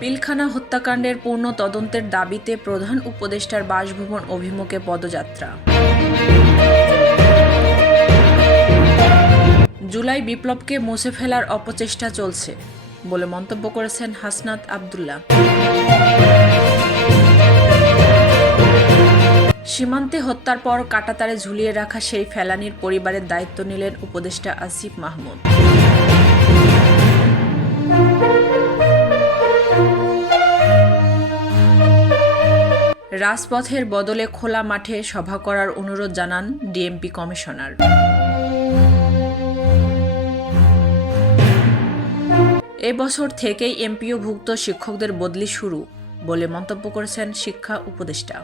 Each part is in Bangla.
পিলখানা হত্যাকাণ্ডের পূর্ণ তদন্তের দাবিতে প্রধান উপদেষ্টার বাসভবন অভিমুখে পদযাত্রা। জুলাই বিপ্লবকে মুছে ফেলার অপচেষ্টা চলছে বলে মন্তব্য করেছেন হাসনাত আব্দুল্লাহ। সীমান্তে হত্যার পর কাঁটাতারে ঝুলিয়ে রাখা সেই ফেলানির পরিবারের দায়িত্ব নিলেন উপদেষ্টা আসিফ মাহমুদ। রাজপথের বদলে খোলা মাঠে সভা করার অনুরোধ জানান ডিএমপি কমিশনার। এ বছর থেকেই এমপিওভুক্ত শিক্ষকদের বদলি শুরু বলে মন্তব্য করেছেন শিক্ষা উপদেষ্টা।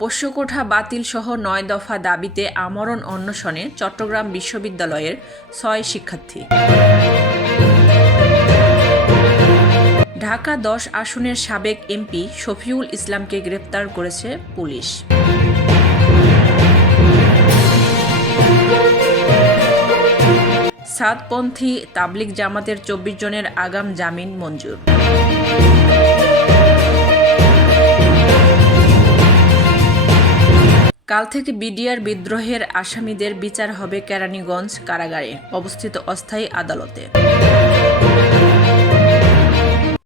পোষ্যকোঠা বাতিল সহ ৯ দফা দাবিতে আমরণ অনশনে চট্টগ্রাম বিশ্ববিদ্যালয়ের ৬ শিক্ষার্থী। ঢাকা ১০ আসনের সাবেক এমপি শফিউল ইসলামকে গ্রেপ্তার করেছে পুলিশ। সাদপন্থী তাবলিগ জামাতের ২৪ জনের আগাম জামিন মঞ্জুর। কাল থেকে বিডিআর বিদ্রোহের আসামিদের বিচার হবে কেরানীগঞ্জ কারাগারে অবস্থিত অস্থায়ী আদালতে।